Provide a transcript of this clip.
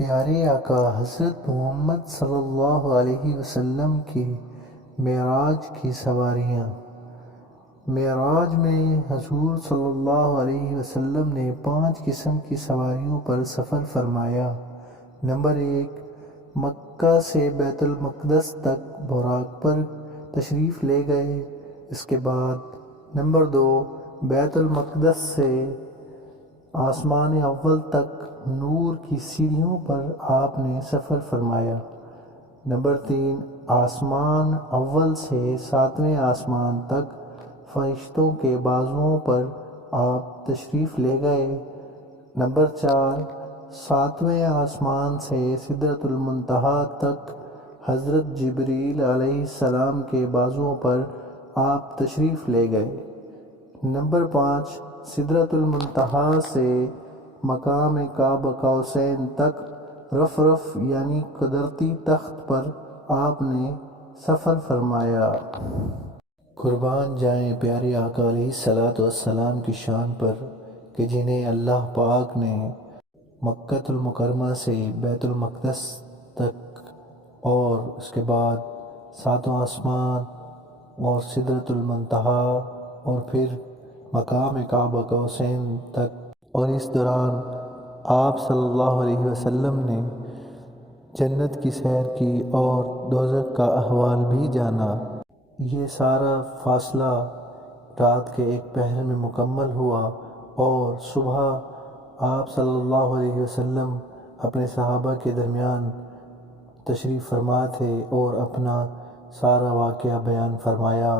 پیارے آقا حضرت محمد صلی اللہ علیہ وسلم کی معراج کی سواریاں۔ معراج میں حضور صلی اللہ علیہ وسلم نے 5 قسم کی سواریوں پر سفر فرمایا۔ نمبر 1، مکہ سے بیت المقدس تک براق پر تشریف لے گئے۔ اس کے بعد نمبر 2، بیت المقدس سے آسمان اول تک نور کی سیڑھیوں پر آپ نے سفر فرمایا۔ نمبر 3، آسمان اول سے 7ویں آسمان تک فرشتوں کے بازوؤں پر آپ تشریف لے گئے۔ نمبر 4، 7ویں آسمان سے سدرۃ المنتہا تک حضرت جبریل علیہ السلام کے بازوؤں پر آپ تشریف لے گئے۔ نمبر 5، سدرۃ المنتہا سے مقام قاب قوسین تک رفرف یعنی قدرتی تخت پر آپ نے سفر فرمایا۔ قربان جائیں پیارے آقا علیہ الصلوۃ والسلام کی شان پر کہ جنہیں اللہ پاک نے مکۃ المکرمہ سے بیت المقدس تک اور اس کے بعد 7واں آسمان اور سدرۃ المنتہا اور پھر مقام قاب قوسین تک، اور اس دوران آپ صلی اللہ علیہ وسلم نے جنت کی سیر کی اور دوزخ کا احوال بھی جانا۔ یہ سارا فاصلہ رات کے ایک پہر میں مکمل ہوا اور صبح آپ صلی اللہ علیہ وسلم اپنے صحابہ کے درمیان تشریف فرما تھے اور اپنا سارا واقعہ بیان فرمایا۔